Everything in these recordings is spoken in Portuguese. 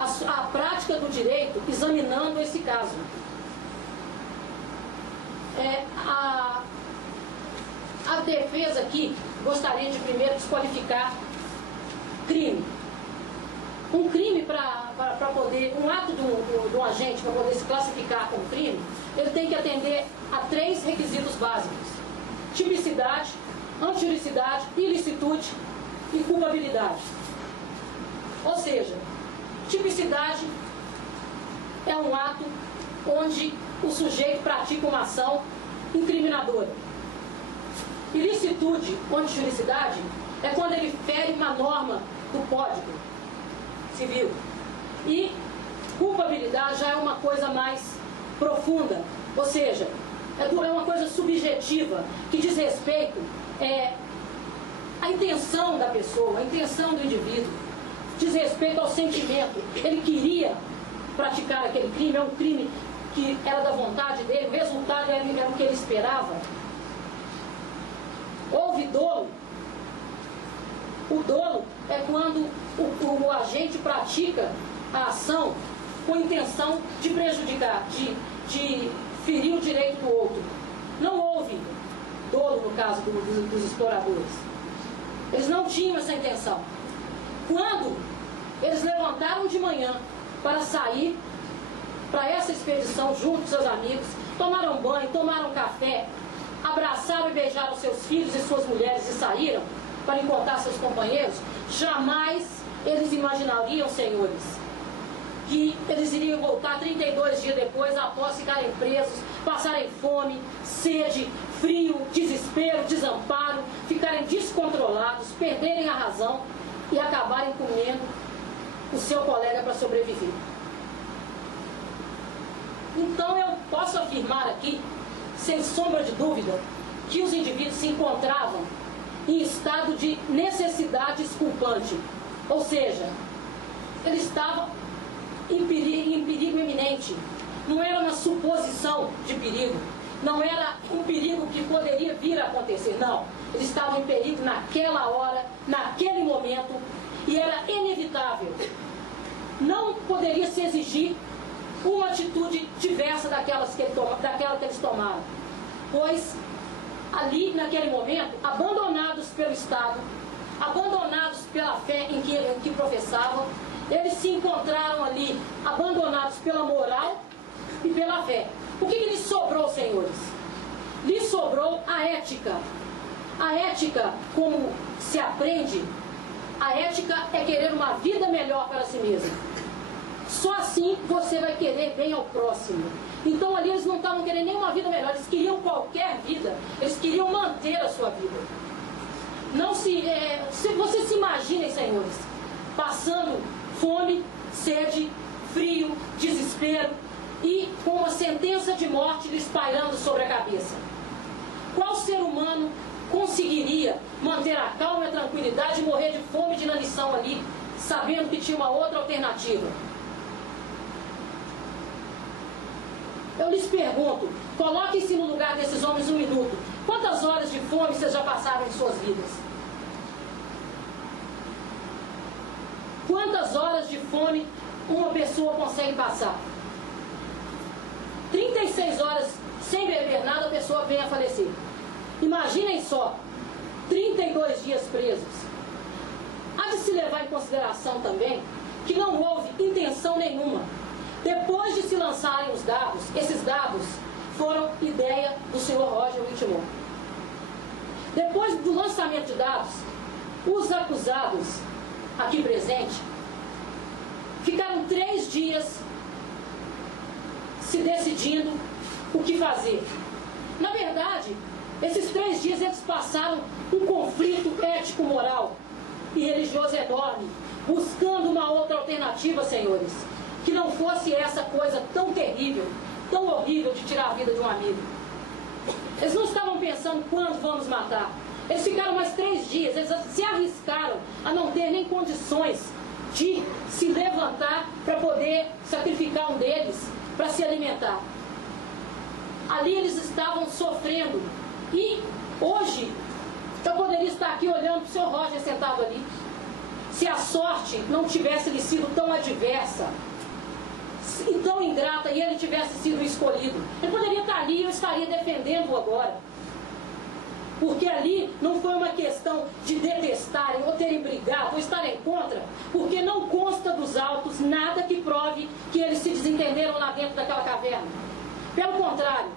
a prática do direito examinando esse caso. A defesa aqui gostaria de primeiro desqualificar crime. Um crime para poder, um ato do agente para poder se classificar como crime, ele tem que atender a 3 requisitos básicos: tipicidade, antijuricidade, ilicitude e culpabilidade. Ou seja, tipicidade é um ato onde o sujeito pratica uma ação incriminadora. Ilicitude ou antijuricidade é quando ele fere uma norma do Código Civil. E culpabilidade já é uma coisa mais profunda, ou seja, é uma coisa subjetiva, que diz respeito à intenção da pessoa, à intenção do indivíduo, diz respeito ao sentimento. Ele queria praticar aquele crime, é um crime que era da vontade dele, o resultado era o que ele esperava. Houve dolo. O dolo é quando o agente pratica a ação com a intenção de prejudicar, de ferir o direito do outro. Não houve dolo no caso dos exploradores. Eles não tinham essa intenção. Quando eles levantaram de manhã para sair para essa expedição junto com seus amigos, tomaram banho, tomaram café, abraçaram e beijaram seus filhos e suas mulheres e saíram para encontrar seus companheiros, jamais eles imaginariam, senhores, que eles iriam voltar 32 dias depois, após ficarem presos, passarem fome, sede, frio, desespero, desamparo, ficarem descontrolados, perderem a razão e acabarem comendo o seu colega para sobreviver. Então eu posso afirmar aqui, sem sombra de dúvida, que os indivíduos se encontravam em estado de necessidade exculpante. Ou seja, eles estavam em perigo iminente. Não era uma suposição de perigo. Não era um perigo que poderia vir a acontecer. Não. Eles estavam em perigo naquela hora, naquele momento, e era inevitável. Não poderia se exigir uma atitude diversa daquela que eles tomaram. Pois ali, naquele momento, abandonados pelo Estado, abandonados pela fé em que professavam, eles se encontraram ali, abandonados pela moral e pela fé. O que lhes sobrou, senhores? Lhes sobrou a ética. A ética, como se aprende, a ética é querer uma vida melhor para si mesmo. Só assim você vai querer bem ao próximo. Então ali eles não estavam querendo nenhuma vida melhor, eles queriam qualquer vida, eles queriam manter a sua vida. Não se vocês se imaginem, senhores, passando fome, sede, frio, desespero e com uma sentença de morte lhes pairando sobre a cabeça. Qual ser humano conseguiria manter a calma e a tranquilidade e morrer de fome e de inanição ali, sabendo que tinha uma outra alternativa? Eu lhes pergunto, coloquem-se no lugar desses homens um minuto. Quantas horas de fome vocês já passaram em suas vidas? Quantas horas de fome uma pessoa consegue passar? 36 horas sem beber nada, a pessoa vem a falecer. Imaginem só, 32 dias presos. Há de se levar em consideração também que não houve intenção nenhuma. Depois de se lançarem os dados, esses dados foram ideia do senhor Roger Whitmore. Depois do lançamento de dados, os acusados aqui presentes ficaram 3 dias se decidindo o que fazer. Na verdade, esses 3 dias eles passaram um conflito ético-moral e religioso enorme, buscando uma outra alternativa, senhores, que não fosse essa coisa tão terrível, tão horrível de tirar a vida de um amigo. Eles não estavam pensando quando vamos matar. Eles ficaram mais 3 dias, eles se arriscaram a não ter nem condições de se levantar para poder sacrificar um deles para se alimentar. Ali eles estavam sofrendo. E hoje eu poderia estar aqui olhando para o senhor Roger sentado ali, se a sorte não tivesse lhe sido tão adversa e tão ingrata e ele tivesse sido escolhido. Ele poderia estar ali e eu estaria defendendo-o agora. Porque ali não foi uma questão de detestarem ou terem brigado ou estarem contra, porque não consta dos autos nada que prove que eles se desentenderam lá dentro daquela caverna. Pelo contrário,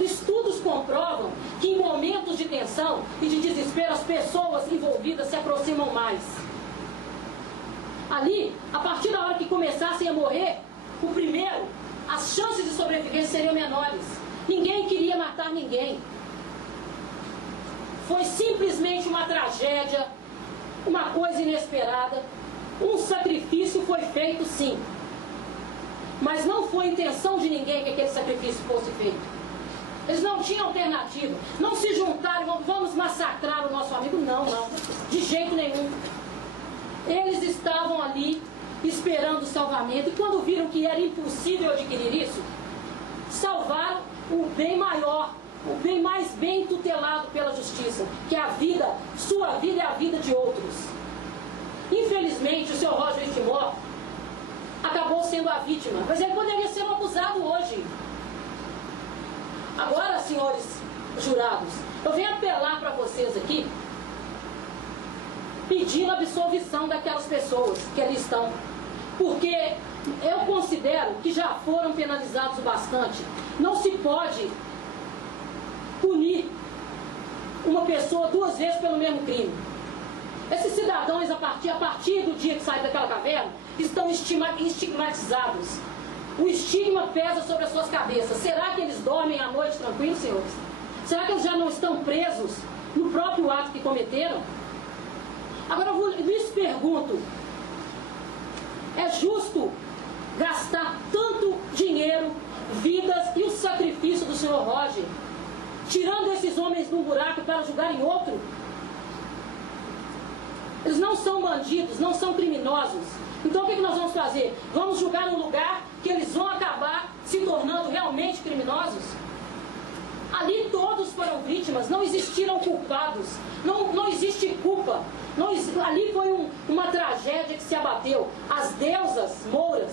estudos comprovam que em momentos de tensão e de desespero as pessoas envolvidas se aproximam mais. Ali, a partir da hora que começassem a morrer, o primeiro, as chances de sobrevivência seriam menores. Ninguém queria matar ninguém. Foi simplesmente uma tragédia, uma coisa inesperada. Um sacrifício foi feito, sim. Mas não foi intenção de ninguém que aquele sacrifício fosse feito. Eles não tinham alternativa. Não se juntaram, vamos massacrar o nosso amigo. Não, não. De jeito nenhum. Eles estavam ali esperando o salvamento. E quando viram que era impossível adquirir isso, salvaram o bem maior, o bem mais bem tutelado pela justiça, que é a vida, sua vida é a vida de outros. Infelizmente, o Sr. Roger Whitmore acabou sendo a vítima, mas ele poderia ser um abusado hoje. Agora, senhores jurados, eu venho apelar para vocês aqui, pedindo a absolvição daquelas pessoas que ali estão, porque eu considero que já foram penalizados o bastante. Não se pode punir uma pessoa duas vezes pelo mesmo crime. Esses cidadãos, a partir do dia que saem daquela caverna, estão estigmatizados. O estigma pesa sobre as suas cabeças. Será que eles dormem à noite tranquilos, senhores? Será que eles já não estão presos no próprio ato que cometeram? Agora eu lhes pergunto, é justo gastar tanto dinheiro, vidas e o sacrifício do Sr. Roger, tirando esses homens de um buraco para julgar em outro? Eles não são bandidos, não são criminosos. Então o que nós vamos fazer? Vamos julgar um lugar que eles vão acabar se tornando realmente criminosos? Ali todos foram vítimas, não existiram culpados, não existe culpa. Ali foi uma tragédia que se abateu. As deusas mouras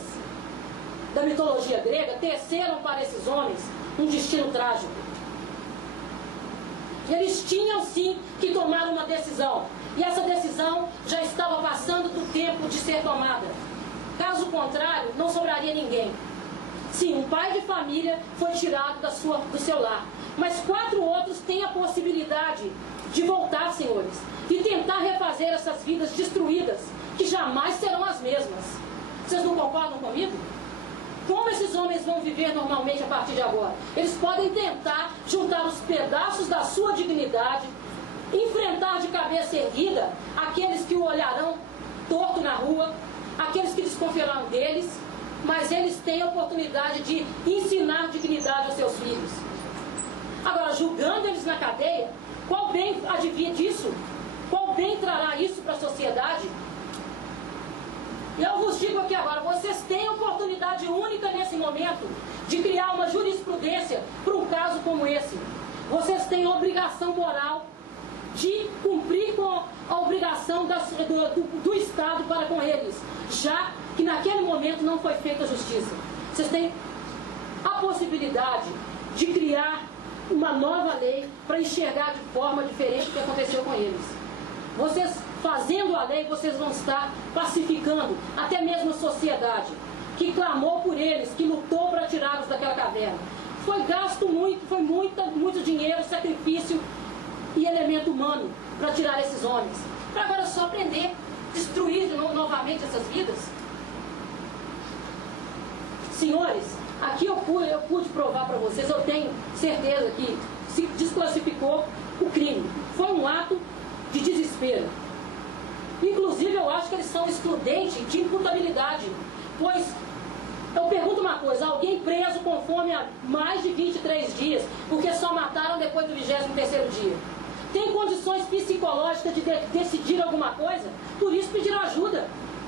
da mitologia grega teceram para esses homens um destino trágico. Eles tinham sim que tomar uma decisão. E essa decisão já estava passando do tempo de ser tomada. Caso contrário, não sobraria ninguém. Sim, um pai de família foi tirado do seu lar. Mas 4 outros têm a possibilidade de voltar, senhores, e tentar refazer essas vidas destruídas, que jamais serão as mesmas. Vocês não concordam comigo? Como esses homens vão viver normalmente a partir de agora? Eles podem tentar juntar os pedaços da sua dignidade, enfrentar de cabeça erguida aqueles que o olharão torto na rua, aqueles que desconfiarão deles, mas eles têm a oportunidade de ensinar dignidade aos seus filhos. Agora, julgando eles na cadeia, qual bem advia disso? Qual bem trará isso para a sociedade? E eu vos digo aqui agora, vocês têm a oportunidade única nesse momento de criar uma jurisprudência para um caso como esse. Vocês têm a obrigação moral de cumprir com a obrigação do Estado para com eles, já que naquele momento não foi feita a justiça. Vocês têm a possibilidade de criar uma nova lei para enxergar de forma diferente o que aconteceu com eles. Vocês, fazendo a lei, vocês vão estar pacificando até mesmo a sociedade, que clamou por eles, que lutou para tirá-los daquela caverna. Foi gasto muito, foi muito dinheiro, sacrifício e elemento humano para tirar esses homens. Para agora só prender, destruir novamente essas vidas. Senhores, aqui eu pude provar para vocês, eu tenho certeza que se desclassificou o crime. Foi um ato de desespero. Inclusive, eu acho que eles são excludentes de imputabilidade, pois, eu pergunto uma coisa, alguém preso com fome há mais de 23 dias, porque só mataram depois do 23º dia, tem condições psicológicas de decidir alguma coisa? Por isso pediram ajuda.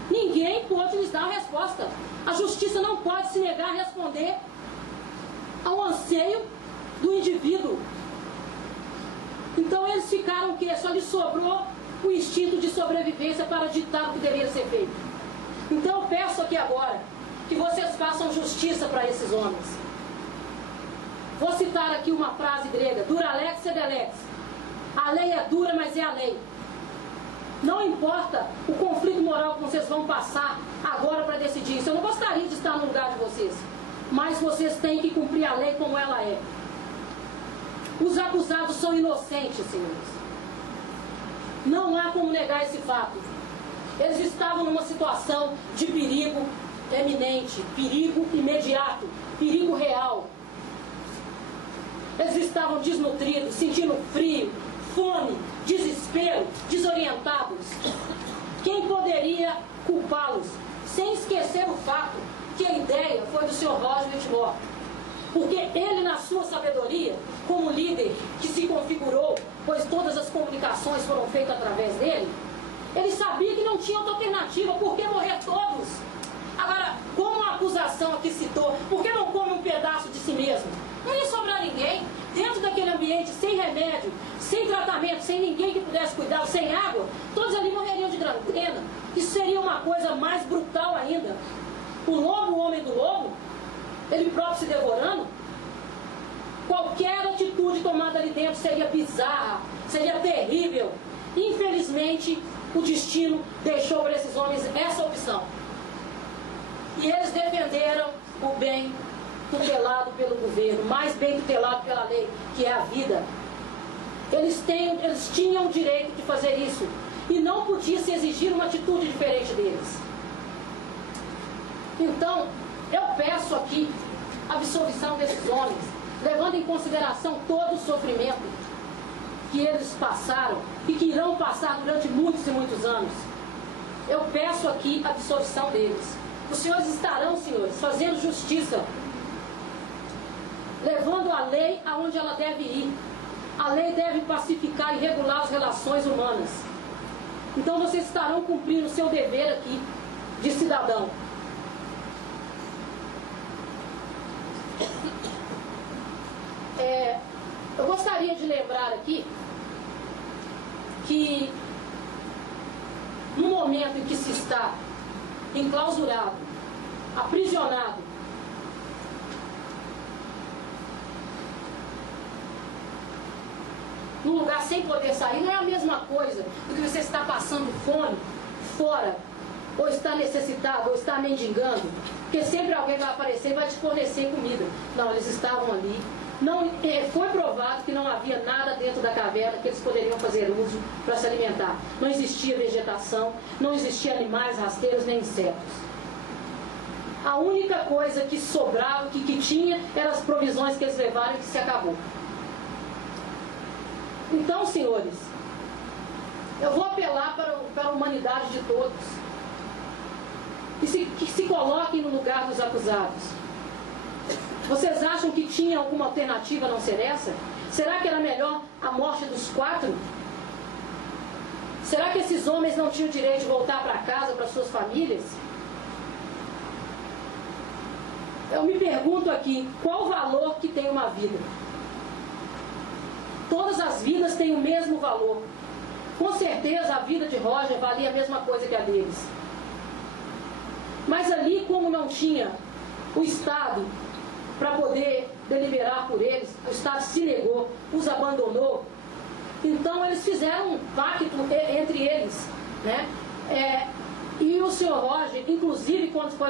Ninguém pode lhes dar uma resposta. A justiça não pode se negar a responder ao anseio do indivíduo. Então eles ficaram o quê? Só lhes sobrou o instinto de sobrevivência para ditar o que deveria ser feito. Então eu peço aqui agora que vocês façam justiça para esses homens. Vou citar aqui uma frase grega: duralex sed lex. A lei é dura, mas é a lei. Não importa o conflito moral que vocês vão passar agora para decidir isso. Eu não gostaria de estar no lugar de vocês, mas vocês têm que cumprir a lei como ela é. Os acusados são inocentes, senhores. Não há como negar esse fato. Eles estavam numa situação de perigo eminente, perigo imediato, perigo real. Eles estavam desnutridos, sentindo frio, fome, desespero, desorientados. Quem poderia culpá-los? Sem esquecer o fato que a ideia foi do Sr. Roger Whitmore. Porque ele, na sua sabedoria, como líder que se configurou, pois todas as comunicações foram feitas através dele, ele sabia que não tinha outra alternativa. Por que morrer todos? Agora, como a acusação aqui citou, por que não come um pedaço de si mesmo? Não ia sobrar ninguém. Dentro daquele ambiente, sem remédio, sem tratamento, sem ninguém que pudesse cuidar, sem água, todos ali morreriam de gangrena. Isso seria uma coisa mais brutal ainda. O lobo, o homem do lobo, ele próprio se devorando. Qualquer atitude tomada ali dentro seria bizarra, seria terrível. Infelizmente, o destino deixou para esses homens essa opção. E eles defenderam o bem tutelado pelo governo, mais bem tutelado pela lei, que é a vida. Eles tinham o direito de fazer isso. E não podia se exigir uma atitude diferente deles. Então, eu peço aqui a absolvição desses homens, levando em consideração todo o sofrimento que eles passaram e que irão passar durante muitos e muitos anos. Eu peço aqui a absolvição deles. Os senhores estarão, senhores, fazendo justiça, levando a lei aonde ela deve ir. A lei deve pacificar e regular as relações humanas. Então vocês estarão cumprindo o seu dever aqui de cidadão. Eu gostaria de lembrar aqui que no momento em que se está enclausurado, aprisionado, num lugar sem poder sair, não é a mesma coisa do que você está passando fome fora, ou está necessitado, ou está mendigando, porque sempre alguém vai aparecer e vai te fornecer comida. Não, eles estavam ali. Não, foi provado que não havia nada dentro da caverna que eles poderiam fazer uso para se alimentar. Não existia vegetação, não existia animais rasteiros nem insetos. A única coisa que sobrava, que tinha, eram as provisões que eles levaram e que se acabou. Então, senhores, eu vou apelar para a humanidade de todos. Que se coloquem no lugar dos acusados. Vocês acham que tinha alguma alternativa a não ser essa? Será que era melhor a morte dos 4? Será que esses homens não tinham direito de voltar para casa, para suas famílias? Eu me pergunto aqui, qual o valor que tem uma vida? Todas as vidas têm o mesmo valor. Com certeza a vida de Roger valia a mesma coisa que a deles. Mas ali, como não tinha o Estado para poder deliberar por eles, o Estado se negou, os abandonou. Então eles fizeram um pacto entre eles, né? E o Sr. Roger, inclusive quando foi